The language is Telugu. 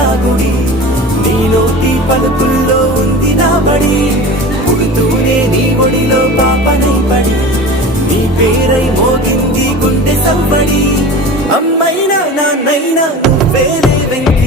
నా గుడి, నీ నోటి పలుకుల్లో ఉంది నా బడి. పుడుతూనే నీ ఒడిలో పాపనై పడి, నీ పేరై మోగింది గుండె సవ్వడి. అమ్మైనా నాన్నైనా నువ్వేలే వెంకటేశ్వర.